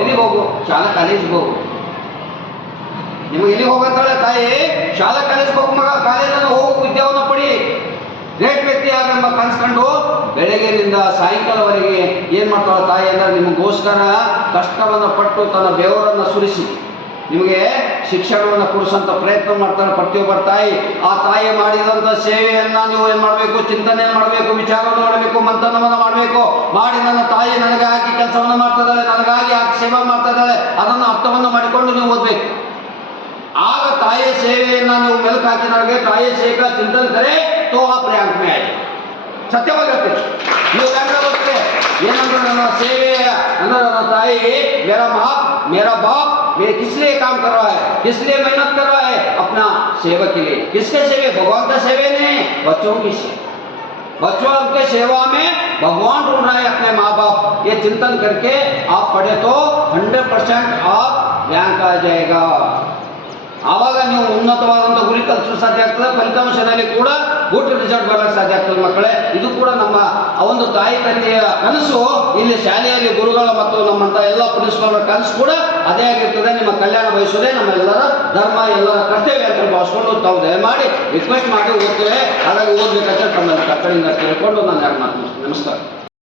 ಎಲ್ಲಿಗೆ ಹೋಗು? ಶಾಲಾ ಕಾಲೇಜಿಗೆ ಹೋಗು. ನಿಮಗೆ ಎಲ್ಲಿಗೆ ಹೋಗಂತಾಳೆ ತಾಯಿ? ಶಾಲಾ ಕಾಲೇಜಿಗೆ ಹೋಗು ಮಗ ಕಾಲೇಜನ್ನು ಹೋಗು, ವಿದ್ಯಾವನ್ನು ಪಡಿ. ಗ್ರೇಟ್ ವ್ಯಕ್ತಿ ಆಗಂಬ ಕನ್ಸ್ಕೊಂಡು ಬೆಳಗ್ಗೆಯಿಂದ ಸಾಯಂಕಾಲವರೆಗೆ ಏನು ಮಾಡ್ತಾಳೆ ತಾಯಿ ಅಂದರೆ ನಿಮಗೋಸ್ಕರ ಕಷ್ಟವನ್ನು ಪಟ್ಟು ತನ್ನ ಬೆವರನ್ನು ಸುರಿಸಿ. ನಿಮಗೆ ಶಿಕ್ಷಣವನ್ನು ಕೊಡಿಸೋಂಥ ಪ್ರಯತ್ನ ಮಾಡ್ತಾರೆ ಪ್ರತಿಯೊಬ್ಬರ ತಾಯಿ. ಆ ತಾಯಿ ಮಾಡಿದಂಥ ಸೇವೆಯನ್ನು ನೀವು ಏನು ಮಾಡಬೇಕು? ಚಿಂತನೆ ಮಾಡಬೇಕು, ವಿಚಾರವನ್ನು ಮಾಡಬೇಕು, ಮಂಥನವನ್ನು ಮಾಡಬೇಕು. ಮಾಡಿ ನನ್ನ ತಾಯಿ ನನಗಾಗಿ ಕೆಲಸವನ್ನು ಮಾಡ್ತಾ ಇದ್ದಾಳೆ ನನಗಾಗಿ ಆ ಸೇವೆ ಮಾಡ್ತಾ ಇದ್ದಾಳೆ ಅದನ್ನು ಅರ್ಥವನ್ನು ಮಾಡಿಕೊಂಡು ನೀವು ಓದಬೇಕು ಆಗ ತಾಯಿಯ ಸೇವೆಯನ್ನು ನೀವು ಮೆಲುಕು ಹಾಕಿ ನನಗೆ ತಾಯಿಯ ಸೇವೆ ಚಿಂತನೆ ಕರೆ ತೋ ಆ ಪ್ರಯಾಂಕ ಮೇ ಆಯಿ ಸತ್ಯವಾಗಿರುತ್ತೆ ನೀವು ಹೆಂಗೆ ಬರುತ್ತೆ ಏನಂದ್ರೆ ನನ್ನ ಸೇವೆ ಅಂದ್ರೆ ನನ್ನ ತಾಯಿ ಮೇರ ಮಾ मेरा बाप मैं किस लिए काम कर रहा है किस लिए मेहनत कर रहा है अपना सेवा के लिए किसके सेवे भगवान का सेवे नहीं बच्चों की सेवा बच्चों के सेवा में भगवान ढूंढ रहा है अपने माँ बाप ये चिंतन करके आप पढ़े तो हंड्रेड परसेंट आप रैंक आ जाएगा ಆವಾಗ ನೀವು ಉನ್ನತವಾದಂಥ ಗುರಿ ತಲುಪಿಸಲು ಸಾಧ್ಯ ಆಗ್ತದೆ ಫಲಿತಾಂಶದಲ್ಲಿ ಕೂಡ ಗುಡ್ ರಿಸಲ್ಟ್ ಬರಲಿಕ್ಕೆ ಸಾಧ್ಯ ಆಗ್ತದೆ ಮಕ್ಕಳೇ ಇದು ಕೂಡ ನಮ್ಮ ಆ ಒಂದು ತಾಯಿ ತಂದೆಯ ಕನಸು ಇಲ್ಲಿ ಶಾಲೆಯಲ್ಲಿ ಗುರುಗಳ ಮತ್ತು ನಮ್ಮಂಥ ಎಲ್ಲ ಪ್ರಿನ್ಸಿಪಾಲ್ಗಳ ಕನಸು ಕೂಡ ಅದೇ ಆಗಿರ್ತದೆ ನಿಮ್ಮ ಕಲ್ಯಾಣ ಬಯಸೋದೇ ನಮ್ಮೆಲ್ಲರ ಧರ್ಮ ಎಲ್ಲರ ಕರ್ತವ್ಯ ಅಂತ ಭಾವಿಸ್ಕೊಂಡು ತಾವು ದಯಮಾಡಿ ರಿಕ್ವೆಸ್ಟ್ ಮಾಡಿ ಓದ್ತೇವೆ. ಹಾಗಾಗಿ ಓದಬೇಕಂತ ತಮ್ಮ ಕಟ್ಟಡಿಂದ ತಿಳ್ಕೊಂಡು ನಾನು ಯಾರು ಮಾತು ನಮಸ್ಕಾರ.